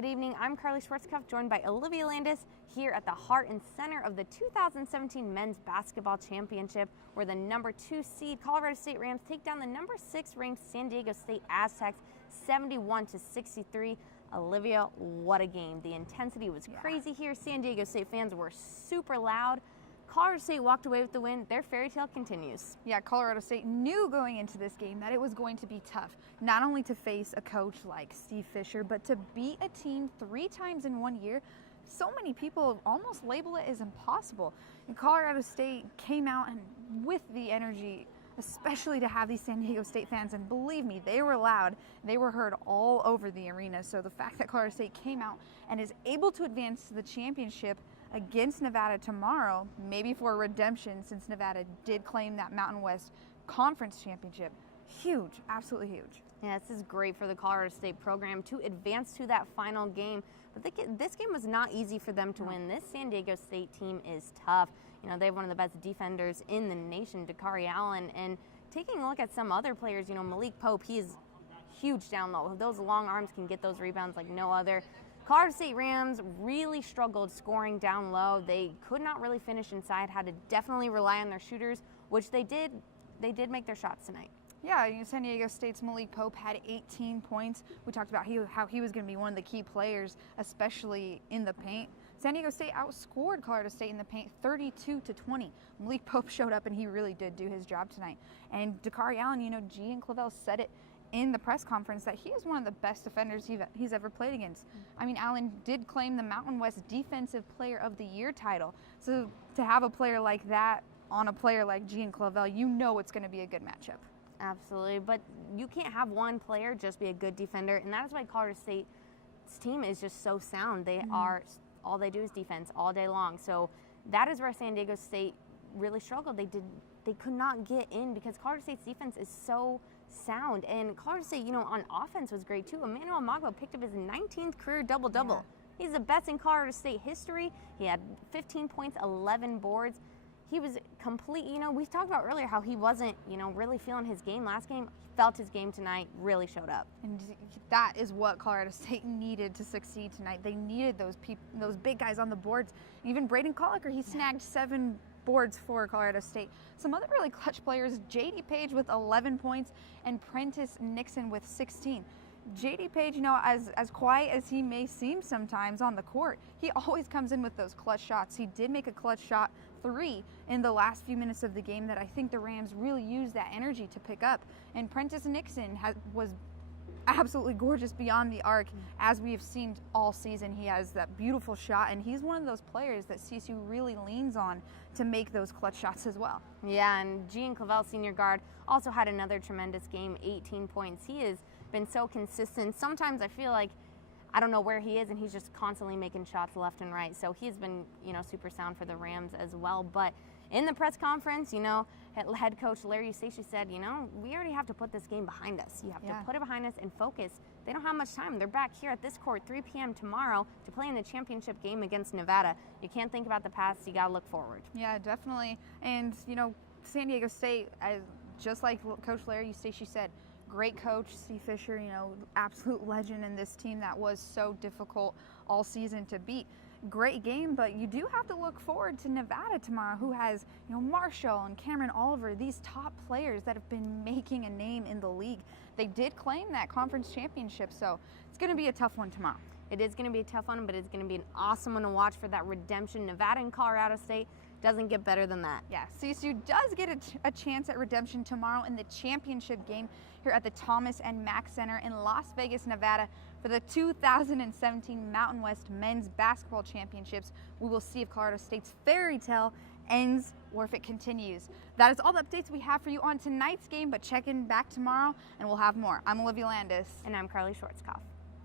Good evening. I'm Karlee Schwartzkopf, joined by Olivia Landis here at the heart and center of the 2017 Men's Basketball Championship, where the number 2 seed Colorado State Rams take down the number 6 ranked San Diego State Aztecs 71-63. Olivia, what a game. The intensity was crazy here. San Diego State fans were super loud. Colorado State walked away with the win. Their fairy tale continues. Yeah, Colorado State knew going into this game that it was going to be tough, not only to face a coach like Steve Fisher, but to beat a team 3 times in 1 year. So many people almost label it as impossible. And Colorado State came out and with the energy, especially to have these San Diego State fans, and believe me, they were loud. They were heard all over the arena. So the fact that Colorado State came out and is able to advance to the championship against Nevada tomorrow, maybe for redemption, since Nevada did claim that Mountain West Conference Championship. Huge, absolutely huge. Yeah, this is great for the Colorado State program to advance to that final game. But this game was not easy for them to win. This San Diego State team is tough. You know, they have one of the best defenders in the nation, Karlee Allen. And taking a look at some other players, you know, Malik Pope, he's huge down low. Those long arms can get those rebounds like no other. Colorado State Rams really struggled scoring down low. They could not really finish inside, had to definitely rely on their shooters, which they did. They did make their shots tonight. Yeah, San Diego State's Malik Pope had 18 points. We talked about how he was going to be one of the key players, especially in the paint. San Diego State outscored Colorado State in the paint 32-20. Malik Pope showed up and he really did do his job tonight. And Karlee Allen, you know, G and Clavel said it in the press conference that he is one of the best defenders he's ever played against. I mean, Allen did claim the Mountain West Defensive Player of the Year title. So to have a player like that on a player like G and Clavel, you know it's going to be a good matchup. Absolutely, but you can't have one player just be a good defender, and that is why Colorado State's team is just so sound. They are, all they do is defense all day long. So that is where San Diego State really struggled. They could not get in because Colorado State's defense is so sound, and Colorado State, you know, on offense was great too. Emmanuel Magbo picked up his 19th career double-double. Yeah. He's the best in Colorado State history. He had 15 points, 11 boards. He was complete, you know, we talked about earlier how he wasn't, you know, really feeling his game last game. He felt his game tonight, really showed up. And that is what Colorado State needed to succeed tonight. They needed those big guys on the boards. Even Braden Colliker, he snagged 7 boards for Colorado State. Some other really clutch players, J.D. Page with 11 points and Prentice Nixon with 16. J.D. Page, you know, as quiet as he may seem sometimes on the court, he always comes in with those clutch shots. He did make a clutch shot 3 in the last few minutes of the game that I think the Rams really used that energy to pick up. And Prentice Nixon was absolutely gorgeous beyond the arc, as we have seen all season. He has that beautiful shot, and he's one of those players that CSU really leans on to make those clutch shots as well. Yeah, and Jean Clavel, senior guard, also had another tremendous game, 18 points. He has been so consistent. Sometimes I feel like I don't know where he is, and he's just constantly making shots left and right. So he's been, you know, super sound for the Rams as well. But in the press conference, you know, head coach Larry Eustace said, you know, we already have to put this game behind us. You have to put it behind us and focus. They don't have much time. They're back here at this court 3 p.m. tomorrow to play in the championship game against Nevada. You can't think about the past. You got to look forward. Yeah, definitely. And, you know, San Diego State, just like Coach Larry Eustace said, great coach, Steve Fisher, you know, absolute legend in this team that was so difficult all season to beat. Great game, but you do have to look forward to Nevada tomorrow, who has, you know, Marshall and Cameron Oliver, these top players that have been making a name in the league. They did claim that conference championship, so it's going to be a tough one tomorrow. It is going to be a tough one, but it's going to be an awesome one to watch for that redemption. Nevada and Colorado State doesn't get better than that. Yeah, CSU does get a chance at redemption tomorrow in the championship game here at the Thomas and Mack Center in Las Vegas, Nevada for the 2017 Mountain West Men's Basketball Championships. We will see if Colorado State's fairy tale ends or if it continues. That is all the updates we have for you on tonight's game, but check in back tomorrow and we'll have more. I'm Olivia Landis. And I'm Karlee Schwartzkopf.